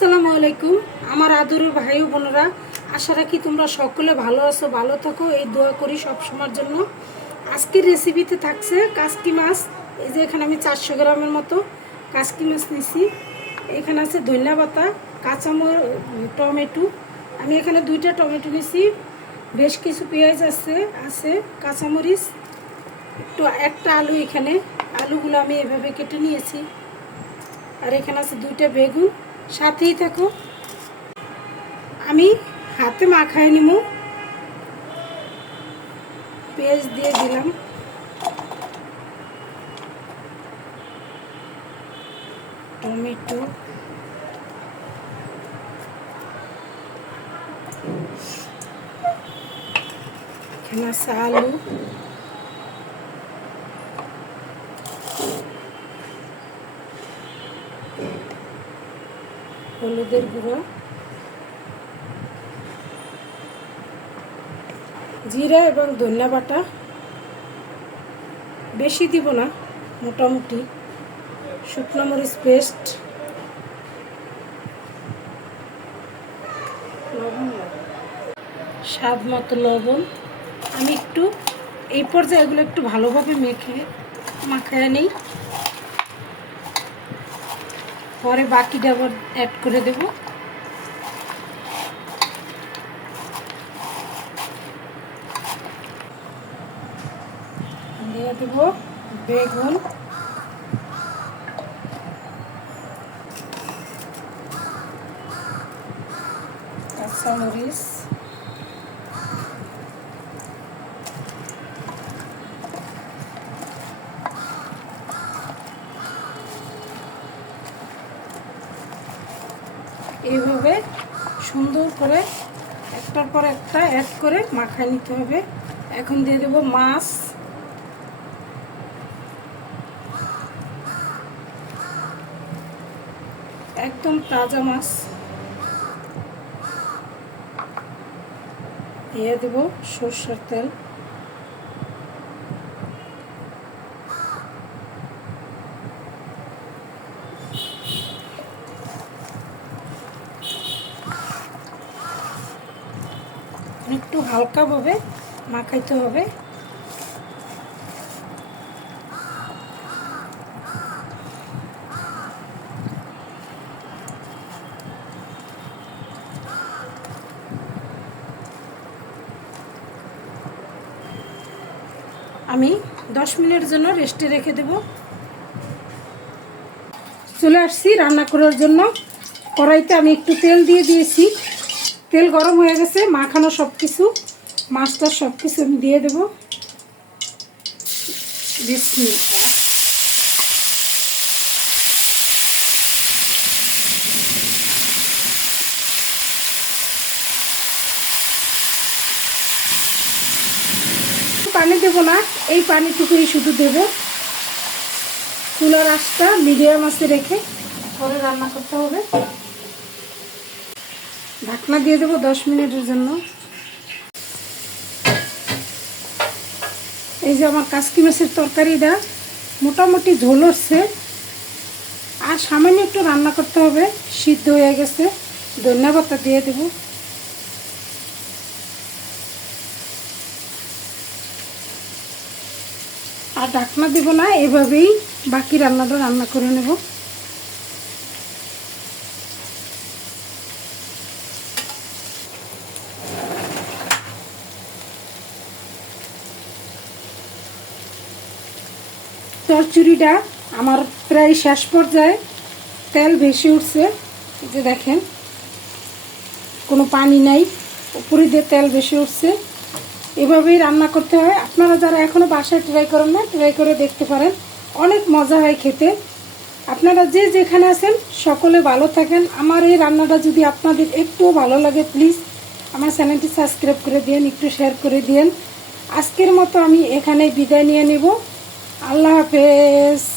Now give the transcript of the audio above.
আসসালামু আলাইকুম। আমার আদরের ভাই বোনেরা, আশা রাখি তোমরা সকলে ভালো আছো, ভালো থাকো। এই দোয়া করি সব সময়ের জন্য। আজকের রেসিপিতে থাকছে কাসকি মাছ। এই যে এখানে আমি চারশো গ্রামের মতো কাসকি মাছ নিছি এখানে আছে ধনিয়া পাতা, কাঁচামর, টমেটো। আমি এখানে দুইটা টমেটো নিছি বেশ কিছু পেঁয়াজ আছে আছে, কাঁচামরিচ। একটু, একটা আলু এখানে। আলুগুলো আমি এভাবে কেটে নিয়েছি। আর এখানে আছে দুইটা বেগুন। সাথেই থাকো। আমি হাতে মাখায় নিব পেঁয়াজ দিয়ে দিলাম। টমেটো। এখানে আলু। হলুদের গুঁড়ো, জিরা এবং ধনিয়া বাটা। বেশি দিব না, মোটামুটি। শুকনো মরিচ পেস্ট। স্বাদ মতো লবণ। আমি একটু, এই পর্যায়ে এগুলো একটু ভালোভাবে মেখে মাখায় নিই। পরে বাকিটা আবার অ্যাড করে দেব। দিয়ে দেব বেগুন। কাঁচামরিচ। এইভাবে সুন্দর করে একটার পর একটা অ্যাড করে মাখায় নিতে হবে। এখন দিয়ে দেব মাছ। একদম তাজা মাছ। দিয়ে দেব সর্ষের তেল একটু হালকাভাবে মাখাইতে হবে। আমি দশ মিনিটের জন্য রেস্টে রেখে দেব। চলে আসছি রান্না করার জন্য। কড়াইতে আমি একটু তেল দিয়ে দিয়েছি। তেল গরম হয়ে গেছে, মাখানো সব কিছু মাছটা সব কিছু আমি দিয়ে দেব। পানি দেব না, এই পানিটুকুই শুধু দেব। চুলার আঁচটা মিডিয়াম আঁচে রেখে পরে রান্না করতে হবে। ঢাকনা দিয়ে দেবো দশ মিনিটের জন্য। এই যে আমার কাসকি মাছের তরকারিটা মোটামুটি ঝোল হচ্ছে। আর সামান্য একটু রান্না করতে হবে, সিদ্ধ হয়ে গেছে। ধন্যবাদ দিয়ে দেবো। আর ঢাকনা দেব না, এভাবেই বাকি রান্নাটা রান্না করে নেব। চচ্চড়িটা আমার প্রায় শেষ পর্যায়ে তেল ভেসে উঠছে। যে দেখেন, কোনো পানি নাই, উপরে দিয়ে তেল ভেসে উঠছে। এভাবেই রান্না করতে হয়। আপনারা যারা এখনও বাসায় ট্রাই করেন না ট্রাই করে দেখতে পারেন। অনেক মজা হয় খেতে। আপনারা যে যেখানে আছেন, সকলে ভালো থাকেন। আমার এই রান্নাটা যদি আপনাদের একটুও ভালো লাগে প্লিজ আমার চ্যানেলটি সাবস্ক্রাইব করে দিন একটু শেয়ার করে দিন আজকের মতো আমি এখানে বিদায় নিয়ে নেব। আল্লাহ হাফেজ